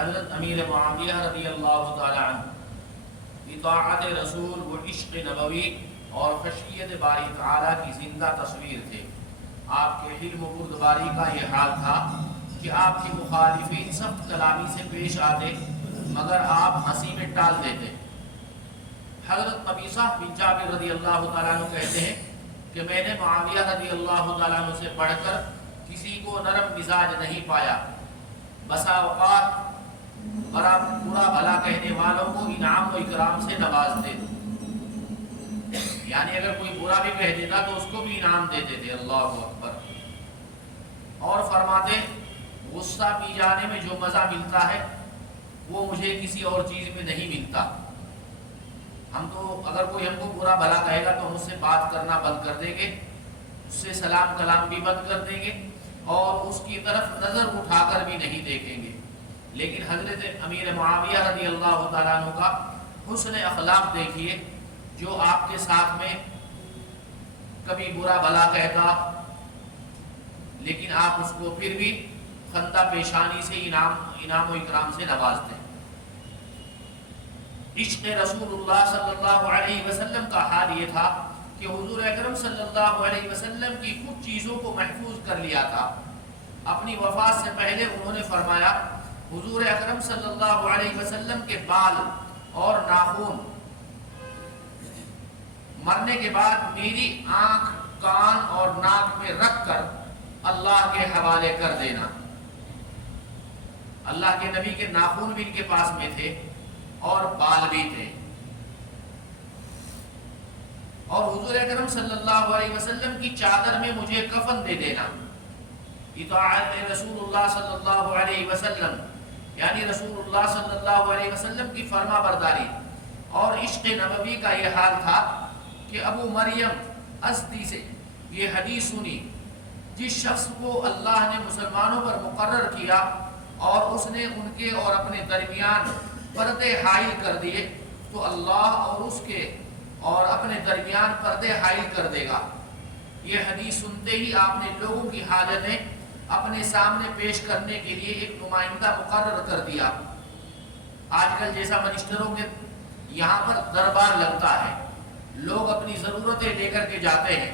حضرت امیر معاویہ رضی اللہ تعالی عنہ اطاعت رسول و عشق نبوی اور خشیت باری تعالیٰ کی زندہ تصویر تھے۔ آپ کے حلم و بردباری کا یہ حال تھا کہ آپ کے مخالفین سخت کلامی سے پیش آتے مگر آپ ہنسی میں ٹال دیتے۔ حضرت قبیصہ بن جابر رضی اللہ تعالیٰ عنہ کہتے ہیں کہ میں نے معاویہ رضی اللہ تعالیٰ عنہ سے پڑھ کر کسی کو نرم مزاج نہیں پایا۔ بسا اوقات برا بھلا کہنے والوں کو انعام و اکرام سے نوازتے، یعنی اگر کوئی برا بھی کہہ دیتا تو اس کو بھی انعام دیتے تھے۔ اللہ اکبر۔ اور فرماتے غصہ پی جانے میں جو مزہ ملتا ہے وہ مجھے کسی اور چیز میں نہیں ملتا۔ ہم تو اگر کوئی ہم کو برا بھلا کہے گا تو ہم اس سے بات کرنا بند کر دیں گے، اس سے سلام کلام بھی بند کر دیں گے اور اس کی طرف نظر اٹھا کر بھی نہیں دیکھیں گے۔ لیکن حضرت امیر معاویہ رضی اللہ تعالیٰ عنہ کا حسن اخلاق دیکھیے، جو آپ کے ساتھ میں کبھی برا بھلا کہتا لیکن آپ اس کو پھر بھی خندہ پیشانی سے انعام و اکرام سے نوازتے۔ عشق رسول اللہ صلی اللہ علیہ وسلم کا حال یہ تھا کہ حضور اکرم صلی اللہ علیہ وسلم کی کچھ چیزوں کو محفوظ کر لیا تھا۔ اپنی وفات سے پہلے انہوں نے فرمایا حضور اکرم صلی اللہ علیہ وسلم کے بال اور ناخن مرنے کے بعد میری آنکھ، کان اور ناک میں رکھ کر اللہ کے حوالے کر دینا۔ اللہ کے نبی کے ناخن بھی ان کے پاس میں تھے اور بال بھی تھے، اور حضور اکرم صلی اللہ علیہ وسلم کی چادر میں مجھے کفن دے دینا۔ اطاعت رسول اللہ صلی اللہ علیہ وسلم یعنی رسول اللہ صلی اللہ علیہ وسلم کی فرما برداری اور عشق نبوی کا یہ حال تھا کہ ابو مریم ازدی سے یہ حدیث سنی، جس شخص کو اللہ نے مسلمانوں پر مقرر کیا اور اس نے ان کے اور اپنے درمیان پردے حائل کر دیے تو اللہ اور اس کے اور اپنے درمیان پردے حائل کر دے گا۔ یہ حدیث سنتے ہی آپ نے لوگوں کی حالتیں اپنے سامنے پیش کرنے کے لیے ایک نمائندہ مقرر کر دیا۔ آج کل جیسا منسٹروں کے یہاں پر دربار لگتا ہے، لوگ اپنی ضرورتیں لے کر کے جاتے ہیں،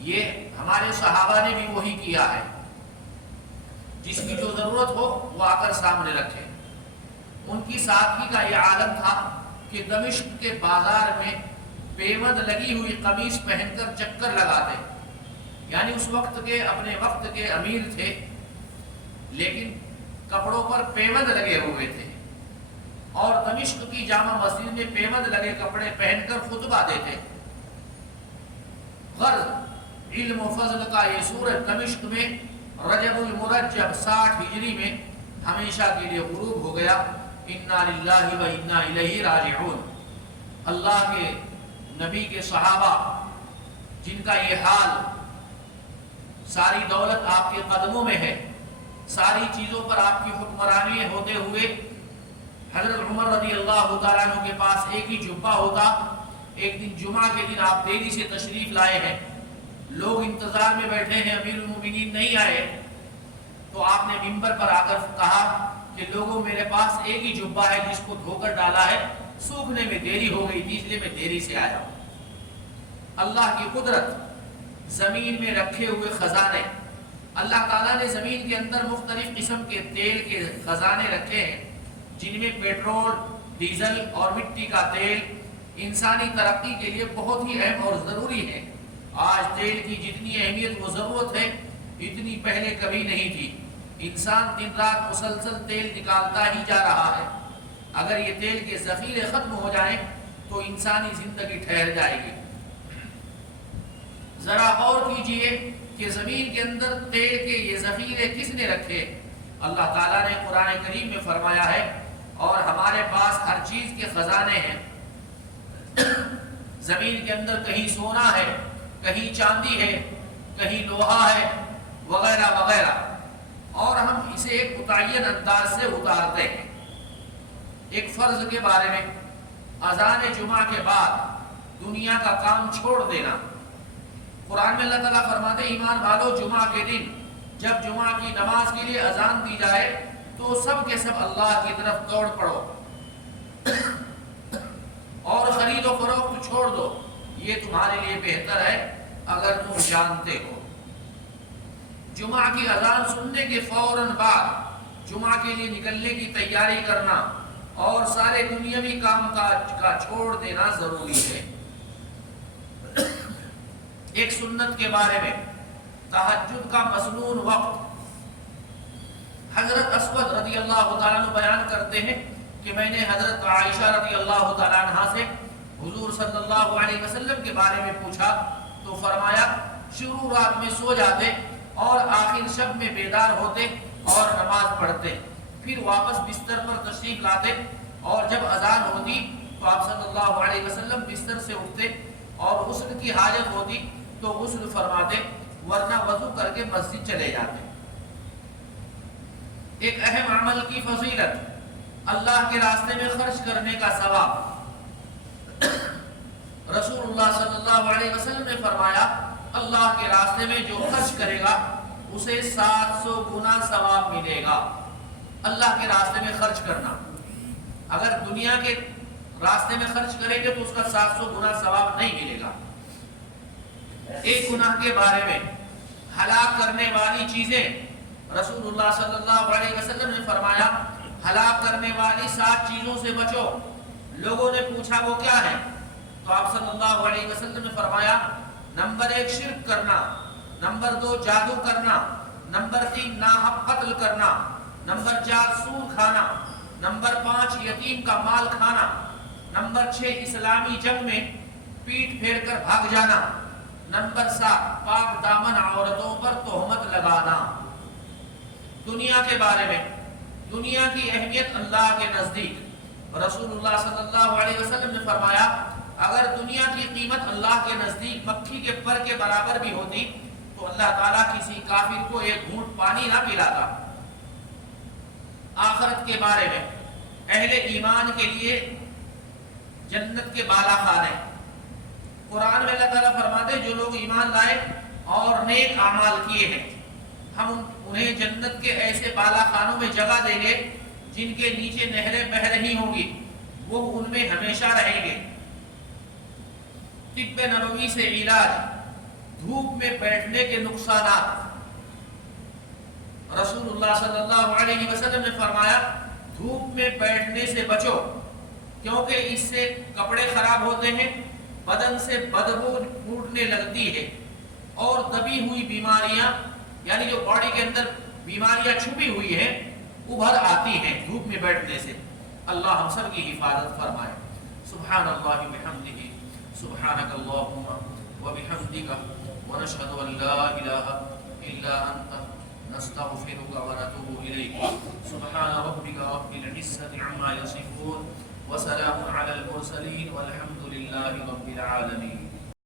یہ ہمارے صحابہ نے بھی وہی کیا ہے۔ جس کی جو ضرورت ہو وہ آ کر سامنے رکھے۔ ان کی سادگی کا یہ عالم تھا کہ دمشق کے بازار میں پیوند لگی ہوئی قمیص پہن کر چکر لگاتے، یعنی اس وقت کے اپنے وقت کے امیر تھے لیکن کپڑوں پر پیوند لگے ہوئے تھے، اور دمشق کی جامع مسجد میں پیوند لگے کپڑے پہن کر خطبہ دیتے۔ غرض علم و فضل کا یہ سورج دمشق میں رجب المرجب 60 ہجری میں ہمیشہ کے لیے غروب ہو گیا۔ انا للہ و انا الیہ راجعون۔ اللہ کے نبی کے صحابہ جن کا یہ حال، ساری دولت آپ کے قدموں میں ہے، ساری چیزوں پر آپ کی حکمرانی ہوتے ہوئے حضرت عمر رضی اللہ تعالیٰ عنہ کے پاس ایک ہی جبہ ہوتا۔ ایک دن جمعہ کے دن آپ دیری سے تشریف لائے ہیں، لوگ انتظار میں بیٹھے ہیں، امیر المومنین نہیں آئے، تو آپ نے منبر پر آ کر کہا کہ لوگوں میرے پاس ایک ہی جبہ ہے جس کو دھو کر ڈالا ہے، سوکھنے میں دیری ہو گئی تھی اس لیے میں دیری سے آیا ہوں۔ اللہ کی قدرت، زمین میں رکھے ہوئے خزانے، اللہ تعالیٰ نے زمین کے اندر مختلف قسم کے تیل کے خزانے رکھے ہیں جن میں پیٹرول، ڈیزل اور مٹی کا تیل انسانی ترقی کے لیے بہت ہی اہم اور ضروری ہے۔ آج تیل کی جتنی اہمیت و ضرورت ہے اتنی پہلے کبھی نہیں تھی۔ انسان دن رات مسلسل تیل نکالتا ہی جا رہا ہے۔ اگر یہ تیل کے ذخیرے ختم ہو جائیں تو انسانی زندگی ٹھہر جائے گی۔ ذرا غور کیجئے کہ زمین کے اندر تیل کے یہ ذخیرے کس نے رکھے؟ اللہ تعالیٰ نے قرآن کریم میں فرمایا ہے، اور ہمارے پاس ہر چیز کے خزانے ہیں۔ زمین کے اندر کہیں سونا ہے، کہیں چاندی ہے، کہیں لوہا ہے، وغیرہ وغیرہ، اور ہم اسے ایک متعین انداز سے اتارتے ہیں۔ ایک فرض کے بارے میں، اذان جمعہ کے بعد دنیا کا کام چھوڑ دینا۔ قرآن میں اللہ تعالیٰ فرماتے ہیں ایمان والو، جمعہ کے دن جب جمعہ کی نماز کے لیے اذان دی جائے تو سب کے سب اللہ کی طرف دوڑ پڑو اور خرید و فروخت چھوڑ دو، یہ تمہارے لیے بہتر ہے اگر تم جانتے ہو۔ جمعہ کی اذان سننے کے فوراً بعد جمعہ کے لیے نکلنے کی تیاری کرنا اور سارے دنیاوی کام کاج کا چھوڑ دینا ضروری ہے۔ ایک سنت کے بارے میں، تہجد کا مسنون وقت، حضرت اسود رضی اللہ تعالیٰ عنہ بیان کرتے ہیں کہ میں نے حضرت عائشہ رضی اللہ تعالیٰ عنہ سے حضور صلی اللہ علیہ وسلم کے بارے میں پوچھا تو فرمایا شروع رات میں سو جاتے اور آخر شب میں بیدار ہوتے اور نماز پڑھتے، پھر واپس بستر پر تشریف لاتے اور جب اذان ہوتی تو آپ صلی اللہ علیہ وسلم بستر سے اٹھتے اور غسل کی حاجت ہوتی تو غسل فرماتے ورنہ وضو کر کے مسجد چلے جاتے۔ ایک اہم عمل کی فضیلت، اللہ کے راستے میں خرچ کرنے کا ثواب۔ رسول اللہ صلی اللہ علیہ وسلم نے فرمایا اللہ کے راستے میں جو خرچ کرے گا اسے 700 گنا ثواب ملے گا۔ اللہ کے راستے میں خرچ کرنا، اگر دنیا کے راستے میں خرچ کریں گے تو اس کا 700 گنا ثواب نہیں ملے گا۔ ایک گناہ کے بارے میں، ہلاک کرنے والی چیزیں، رسول اللہ صلی اللہ علیہ وسلم نے فرمایا ہلاک کرنے والی 7 چیزوں سے بچو۔ لوگوں نے پوچھا وہ کیا ہے؟ تو آپ صلی اللہ علیہ وسلم نے فرمایا نمبر 1 شرک کرنا، نمبر 2 جادو کرنا، نمبر 3 ناحق قتل کرنا، نمبر 4 سود کھانا، نمبر 5 یتیم کا مال کھانا، نمبر 6 اسلامی جنگ میں پیٹ پھیر کر بھاگ جانا، نمبر 7 پاک دامن عورتوں پر تہمت لگانا۔ دنیا کے بارے میں، دنیا کی اہمیت اللہ کے نزدیک، رسول اللہ صلی اللہ علیہ وسلم نے فرمایا اگر دنیا کی قیمت اللہ کے نزدیک مکھی کے پر کے برابر بھی ہوتی تو اللہ تعالیٰ کسی کافر کو ایک گھونٹ پانی نہ پلاتا۔ آخرت کے بارے میں، اہل ایمان کے لیے جنت کے بالا خانے، قرآن میں اللہ تعالیٰ فرماتے جو لوگ ایمان لائے اور نیک اعمال کیے ہیں ہم انہیں جنت کے ایسے بالا خانوں میں جگہ دیں گے جن کے نیچے نہریں بہہ رہی ہوں گی، وہ ان میں ہمیشہ رہیں گے۔ طب نبوی سے علاج، دھوپ میں بیٹھنے کے نقصانات، رسول اللہ صلی اللہ علیہ وسلم نے فرمایا دھوپ میں بیٹھنے سے بچو کیونکہ اس سے کپڑے خراب ہوتے ہیں، بدن سے بدبو پھوٹنے لگتی ہے اور دبی ہوئی بیماریاں یعنی جو باڈی کے اندر بیماریاں چھپی ہوئی ہیں ابھر آتی ہیں دھوپ میں بیٹھنے سے۔ اللہ ہم سب کی حفاظت فرمائے۔ سبحان اللہ بحمدہ، سبحانک اللہم وبحمدک، ونشہد ان لا الہ الا انت، نستغفرک ونتوب الیک۔ سبحان ربک رب العزۃ عما یصفون، وسلام علی المرسلین، والحمد للہ رب العالمین۔